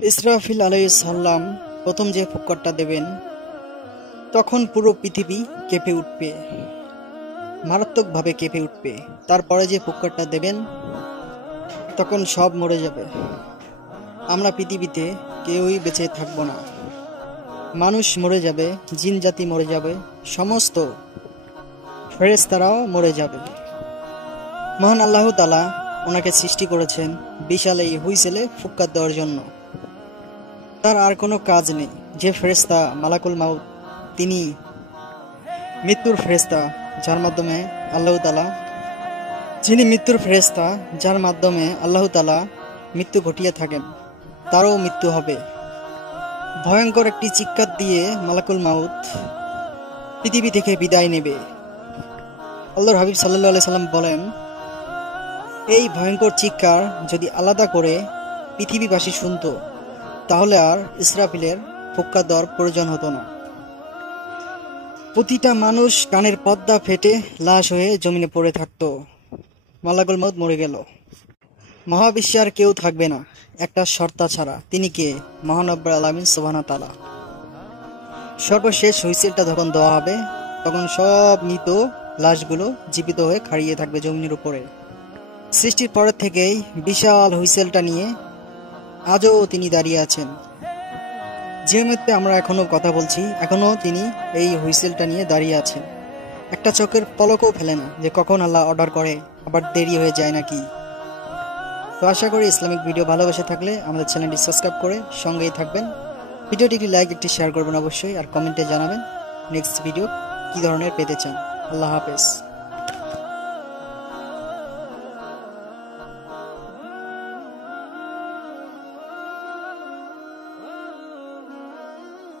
ইসরাফিল আলাইহিস সালাম প্রথম যে ফুৎকারটা দেবেন তখন পুরো পৃথিবী কেঁপে উঠবে, মারাত্মকভাবে কেঁপে উঠবে। তারপরে যে ফুৎকারটা দেবেন তখন সব মরে যাবে। আমরা পৃথিবীতে কেউই বেঁচে থাকবো না। মানুষ মরে যাবে, জিন জাতি মরে যাবে, সমস্ত ফেরেশতারাও মরে যাবে। মহান আল্লাহ তাআলা ওনাকে সৃষ্টি করেছেন বিশাল এই হুইসেলে ফুৎকার দেওয়ার জন্য। তার আর কোনো কাজ নেই। যে ফেরেশতা মালাকুল মাউত, তিনি মৃত্যুর ফেরেশতা, যার মাধ্যমে আল্লাহ তাআলা যিনি মৃত্যুর ফেরেশতা, যার মাধ্যমে আল্লাহ তাআলা মৃত্যু ঘটিয়ে থাকেন, তারও মৃত্যু হবে। ভয়ঙ্কর একটি চিৎকার দিয়ে মালাকুল মাউত পৃথিবী থেকে বিদায় নেবে। আল্লাহর হাবিব সাল্লাল্লাহু আলাইহি সাল্লাম বলেন, এই ভয়ঙ্কর চিৎকার যদি আলাদা করে পৃথিবীবাসী শুনত, তাহলে আর ইসরাফিলের ফুৎকার দেওয়ার প্রয়োজন হতো না। প্রতিটা মানুষ কানের পর্দা ফেটে লাশ হয়ে জমিনে পড়ে থাকতো। মালাকুল মাউত মরে গেল। মহাবিশ্বে আর কেউ থাকবে না একটা শর্তা ছাড়া। তিনি কে? মহান রব্বুল আলামিন সুবহানাহু ওয়া তাআলা। সর্বশেষ হুইসেলটা যখন দেওয়া হবে, তখন সব মৃত লাশগুলো জীবিত হয়ে খাড়িয়ে থাকবে জমিনের উপরে। সৃষ্টির পরের থেকেই বিশাল হুইসেলটা নিয়ে আজও তিনি দাঁড়িয়ে আছেন। যে মুহূর্তে আমরা এখনো কথা বলছি, এখনো তিনি এই হুইসেলটা নিয়ে দাঁড়িয়ে আছেন। একটা চোখের পলকও ফেলে না যে কখন আল্লাহ অর্ডার করে, আবার দেরি হয়ে যায় নাকি। তো আশা করি ইসলামিক ভিডিও ভালোবেসে থাকলে আমাদের চ্যানেলটি সাবস্ক্রাইব করে সঙ্গেই থাকবেন। ভিডিওটি একটি লাইক, একটি শেয়ার করবেন অবশ্যই, আর কমেন্টে জানাবেন নেক্সট ভিডিও কী ধরনের পেতে চান। আল্লাহ হাফেজ।